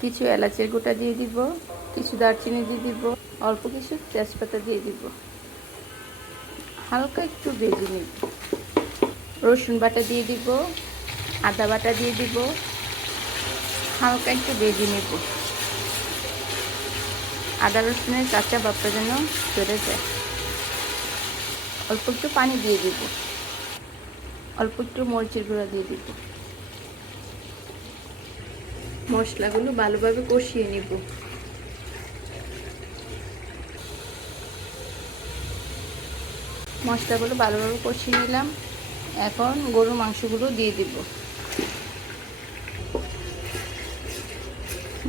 কিছু এলাচের গোটা দিয়ে দিব, কিছু দারচিনি দিয়ে দিব, অল্প কিছু তেজপাতা দিয়ে দিব। হালকা একটু ভেজে নিব। রসুন বাটা দিয়ে দিব, আদা বাটা দিয়ে দিব। হালকা একটু ভেজে নেব। আদা রসুনের কাঁচা বাপটা যেন চলে যায়। অল্প একটু পানি দিয়ে দিব। অল্প একটু মরিচের গুঁড়া দিয়ে দিব। মশলাগুলো ভালোভাবে কষিয়ে নিব। মশলাগুলো ভালোভাবে কষিয়ে নিলাম। এখন গরুর মাংসগুলো দিয়ে দিব।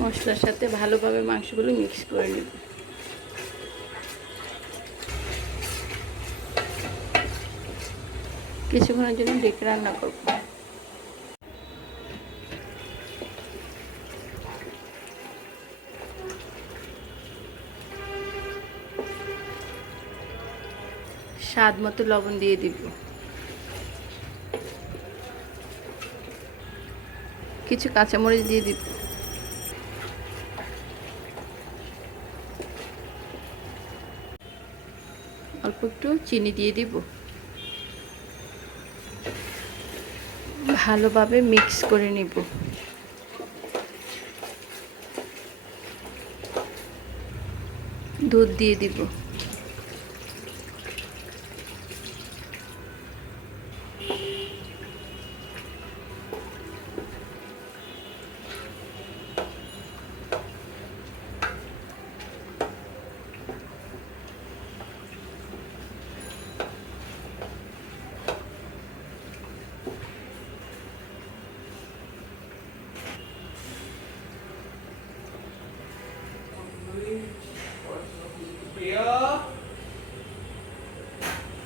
মশলার সাথে ভালোভাবে মাংসগুলো মিক্স করে নেব। কিছুক্ষণের জন্য ডেকে রান্না করব। স্বাদ মতো লবণ দিয়ে দিব। কিছু কাঁচামরিচ দিয়ে দিব। অল্প একটু চিনি দিয়ে দিব। ভালোভাবে মিক্স করে নিব। দুধ দিয়ে দিব।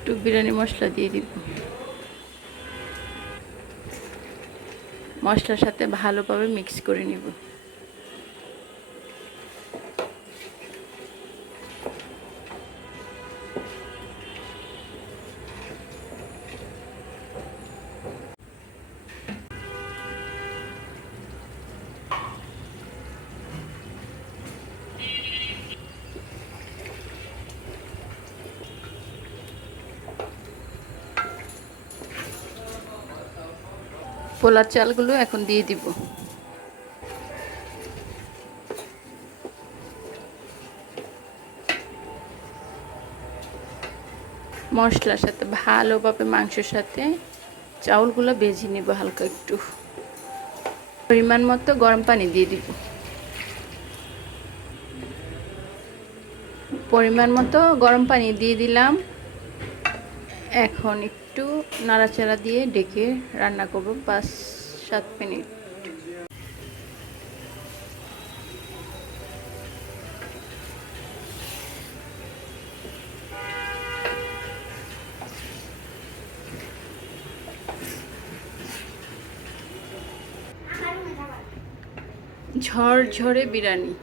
একটু বিরিয়ানি মশলা দিয়ে দিব। মশলার সাথে ভালোভাবে মিক্স করে নিব। পোলার চালগুলো এখন দিয়ে দিব। মশলার সাথে, ভালোভাবে মাংসের সাথে চাউলগুলো ভেজে নিব হালকা একটু। পরিমাণ মতো গরম পানি দিয়ে দিব। পরিমাণ মতো গরম পানি দিয়ে দিলাম। এখন একটু নাড়াচাড়া দিয়ে ডেকে রান্না করব পাঁচ সাত মিনিট। ঝড় ঝড়ে বিরিয়ানি।